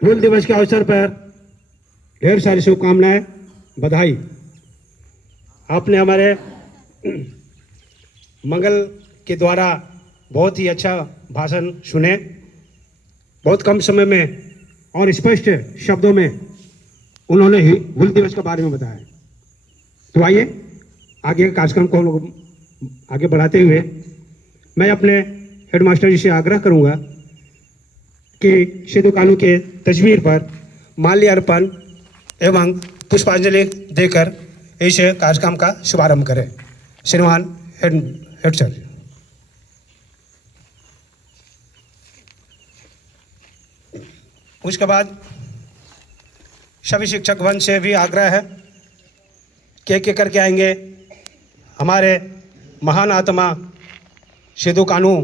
हूल दिवस के अवसर पर ढेर सारी शुभकामनाएं, बधाई। आपने हमारे मंगल के द्वारा बहुत ही अच्छा भाषण सुने, बहुत कम समय में और स्पष्ट शब्दों में उन्होंने ही हूल दिवस के बारे में बताया। तो आइए आगे के कार्यक्रम को हम लोग आगे बढ़ाते हुए मैं अपने हेडमास्टर जी से आग्रह करूंगा कि सिद्धू कान्हू के तस्वीर पर माल्यार्पण एवं पुष्पांजलि देकर इस कार्यक्रम का शुभारंभ करें। श्रीमान हेड सर। उसके बाद सभी शिक्षक वंश से भी आग्रह है कि एक करके आएंगे। हमारे महान आत्मा सिद्धू कान्हू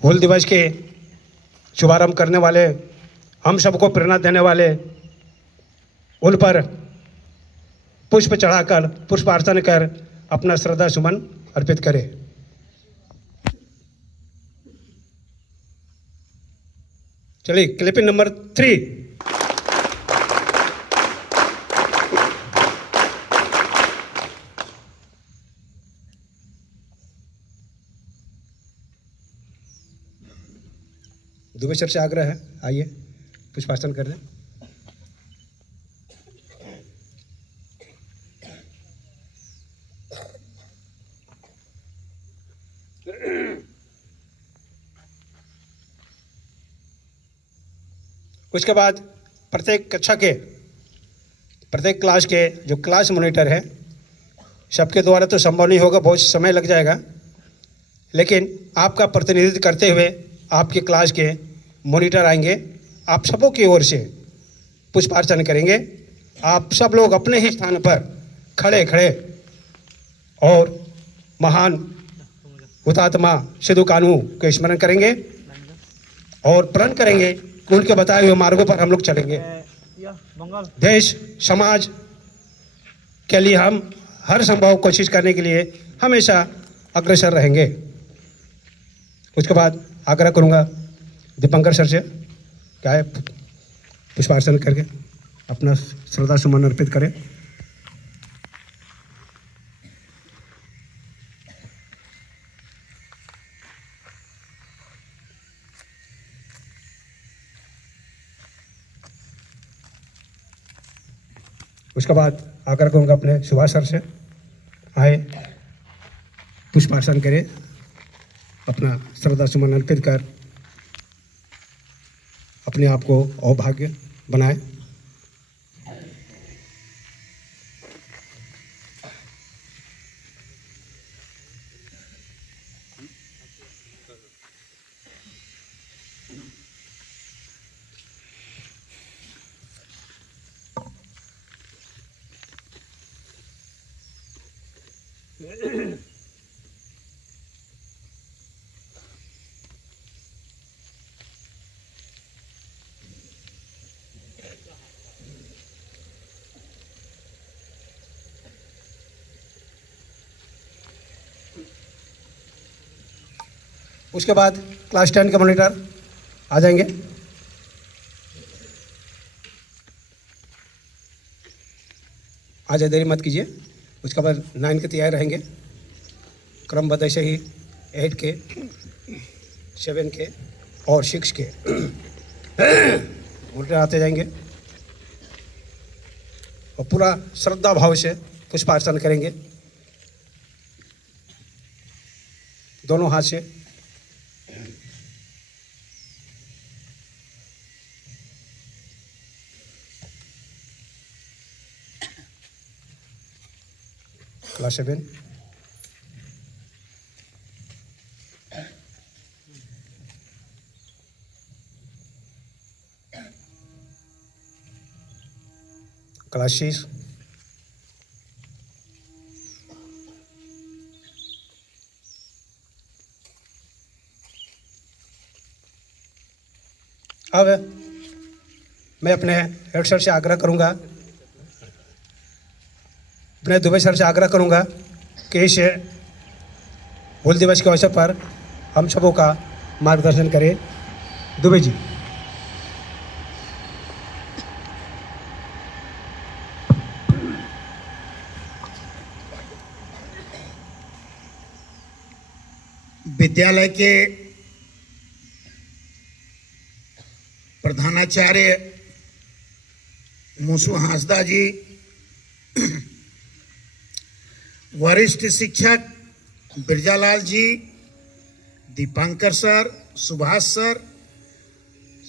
हूल दिवस के शुभारंभ करने वाले, हम सबको प्रेरणा देने वाले, उन पर पुष्प चढ़ाकर पुष्पार्चन कर अपना श्रद्धा सुमन अर्पित करें। चलिए क्लिपिंग नंबर 3। दुबे सर से आग्रह है, आइए पुष्पार्चन कर दें। उसके बाद प्रत्येक कक्षा के, प्रत्येक क्लास के जो क्लास मॉनिटर है, सबके द्वारा तो संभव नहीं होगा, बहुत समय लग जाएगा, लेकिन आपका प्रतिनिधित्व करते हुए आपके क्लास के मॉनिटर आएंगे, आप सबों की ओर से पुष्पार्चन करेंगे। आप सब लोग अपने ही स्थान पर खड़े खड़े और महान हुतात्मा सिद्धू कान्हू के स्मरण करेंगे और प्रण करेंगे कि उनके बताए हुए मार्गों पर हम लोग चलेंगे। देश समाज के लिए हम हर संभव कोशिश करने के लिए हमेशा अग्रसर रहेंगे। उसके बाद आग्रह करूंगा दीपंकर सर से, क्या है, पुष्पार्चन करके अपना श्रद्धा सुमन अर्पित करें। उसके बाद आग्रह करूंगा अपने सुभाष सर से, आए पुष्पार्चन करें, अपना श्रद्धा सुमन अर्पित कर अपने आप को अभाग्य बनाए। उसके बाद क्लास 10 के मॉनिटर आ जाएंगे। आ जाए, देरी मत कीजिए। उसके बाद 9 के तैयार रहेंगे, क्रमबद्ध ऐसे ही 8 के, 7 के और 6 के मॉनिटर आते जाएंगे और पूरा श्रद्धा भाव से पुष्पार्चन करेंगे दोनों हाथ से। क्लास 7, क्लास 6, अब मैं अपने हेड सर से आग्रह करूंगा, अपने दुबे सर से आग्रह करूंगा कि इस हूल दिवस के अवसर पर हम सबों का मार्गदर्शन करें। दुबे जी। विद्यालय के प्रधानाचार्य मूसू हांसदा जी, वरिष्ठ शिक्षक बिरजालाल जी, दीपांकर सर, सुभाष सर,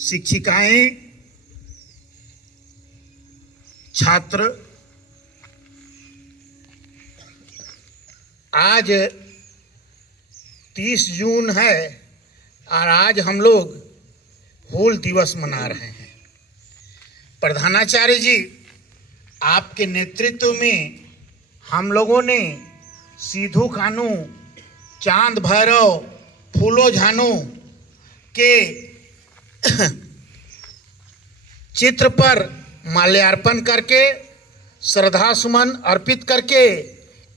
शिक्षिकाएं, छात्र, आज 30 जून है और आज हम लोग हूल दिवस मना रहे हैं। प्रधानाचार्य जी, आपके नेतृत्व में हम लोगों ने सिद्धू कान्हू, चांद भैरव, फूलो झानो के चित्र पर माल्यार्पण करके, श्रद्धा सुमन अर्पित करके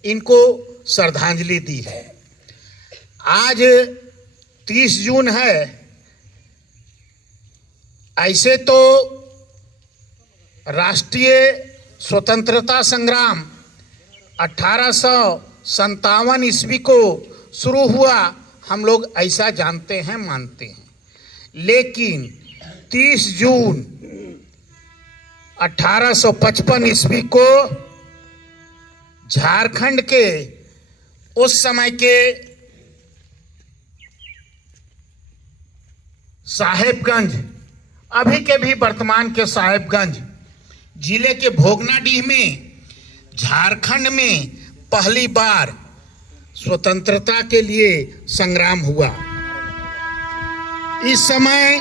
इनको श्रद्धांजलि दी है। आज 30 जून है। ऐसे तो राष्ट्रीय स्वतंत्रता संग्राम 1857 ईस्वी को शुरू हुआ, हम लोग ऐसा जानते हैं, मानते हैं। लेकिन 30 जून 1855 ईस्वी को झारखंड के उस समय के साहेबगंज, अभी के भी वर्तमान के साहेबगंज जिले के भोगनाडीह में, झारखंड में पहली बार स्वतंत्रता के लिए संग्राम हुआ। इस समय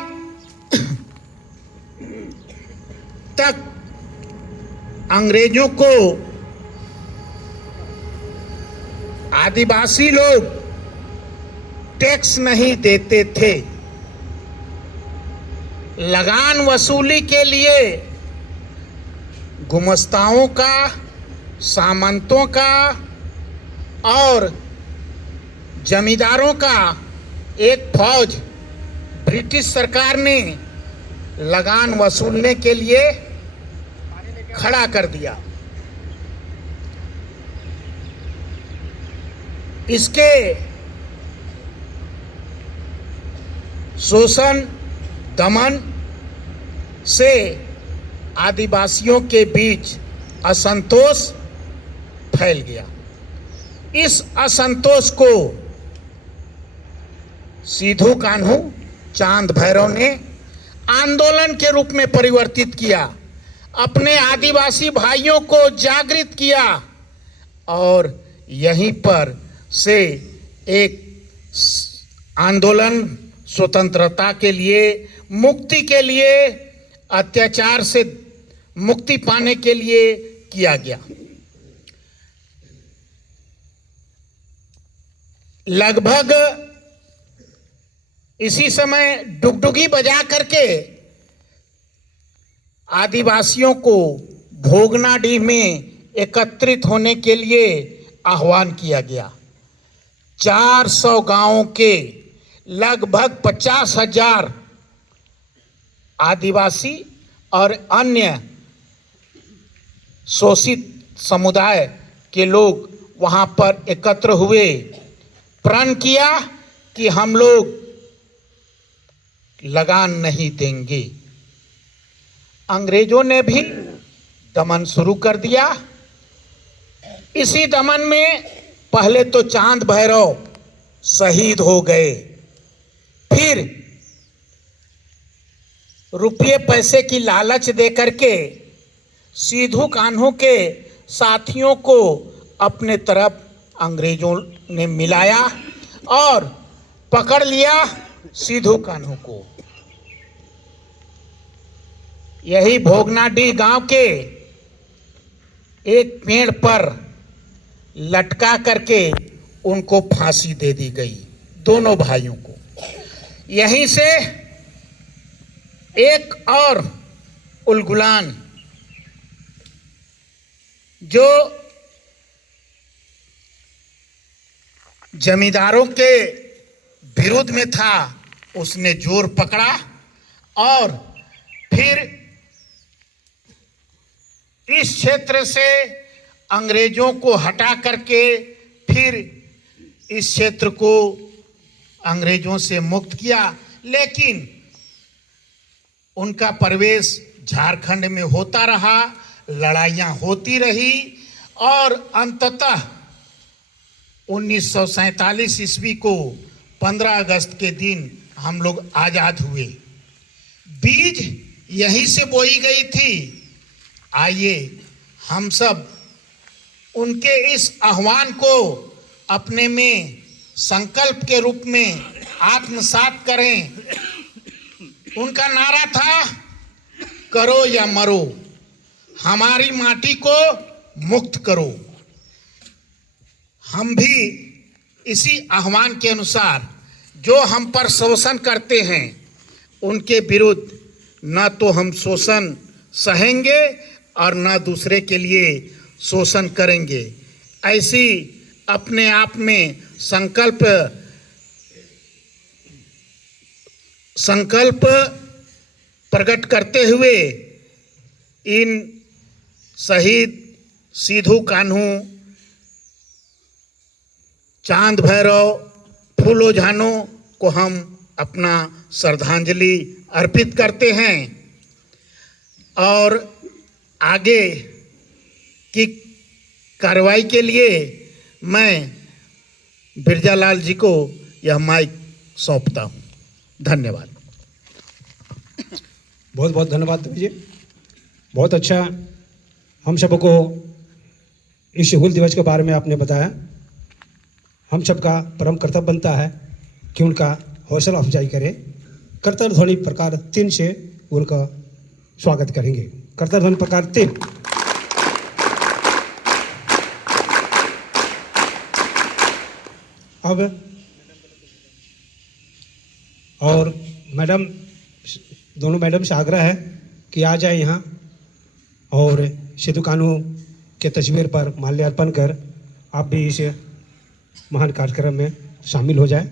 तक अंग्रेजों को आदिवासी लोग टैक्स नहीं देते थे। लगान वसूली के लिए गुमस्ताओं का, सामंतों का और जमींदारों का एक फौज ब्रिटिश सरकार ने लगान वसूलने के लिए खड़ा कर दिया। इसके शोषण दमन से आदिवासियों के बीच असंतोष फैल गया। इस असंतोष को सिद्धू कान्हू, चांद भैरव ने आंदोलन के रूप में परिवर्तित किया, अपने आदिवासी भाइयों को जागृत किया और यहीं पर से एक आंदोलन स्वतंत्रता के लिए, मुक्ति के लिए, अत्याचार से मुक्ति पाने के लिए किया गया। लगभग इसी समय डुगडुगी बजा करके आदिवासियों को भोगनाडीह में एकत्रित होने के लिए आह्वान किया गया। 400 गांवों के लगभग 50,000 आदिवासी और अन्य शोषित समुदाय के लोग वहां पर एकत्र हुए, प्रण किया कि हम लोग लगान नहीं देंगे। अंग्रेजों ने भी दमन शुरू कर दिया। इसी दमन में पहले तो चांद भैरव शहीद हो गए, फिर रुपये पैसे की लालच दे करके सिद्धू कान्हू के साथियों को अपने तरफ अंग्रेजों ने मिलाया और पकड़ लिया सिद्धू कान्हू को। यही भोगनाडीह गांव के एक पेड़ पर लटका करके उनको फांसी दे दी गई, दोनों भाइयों को। यहीं से एक और उलगुलान जो जमींदारों के विरोध में था, उसने जोर पकड़ा और फिर इस क्षेत्र से अंग्रेजों को हटा करके फिर इस क्षेत्र को अंग्रेजों से मुक्त किया, लेकिन उनका प्रवेश झारखंड में होता रहा, लड़ाइयाँ होती रही और अंततः 1947 ईस्वी को 15 अगस्त के दिन हम लोग आज़ाद हुए। बीज यहीं से बोई गई थी। आइए हम सब उनके इस आह्वान को अपने में संकल्प के रूप में आत्मसात करें। उनका नारा था, करो या मरो, हमारी माटी को मुक्त करो। हम भी इसी आह्वान के अनुसार जो हम पर शोषण करते हैं उनके विरुद्ध न तो हम शोषण सहेंगे और न दूसरे के लिए शोषण करेंगे। ऐसी अपने आप में संकल्प प्रकट करते हुए इन शहीद सिद्धू कान्हू, चांद भैरव, फूलो झानो को हम अपना श्रद्धांजलि अर्पित करते हैं और आगे की कार्रवाई के लिए मैं बिरजालाल जी को यह माइक सौंपता हूँ। धन्यवाद। बहुत बहुत धन्यवाद देवी जी। बहुत अच्छा हम सबको इस हुल दिवस के बारे में आपने बताया। हम सबका परम कर्तव्य बनता है कि उनका हौसला अफजाई करें। कर्तव्य ध्वनि प्रकार 3 से उनका स्वागत करेंगे। कर्तव्य ध्वनि प्रकार 3। अब और मैडम, दोनों मैडम से आग्रह है कि आ जाए यहाँ और सिद्धू कान्हू के तस्वीर पर माल्यार्पण कर आप भी इस महान कार्यक्रम में शामिल हो जाए।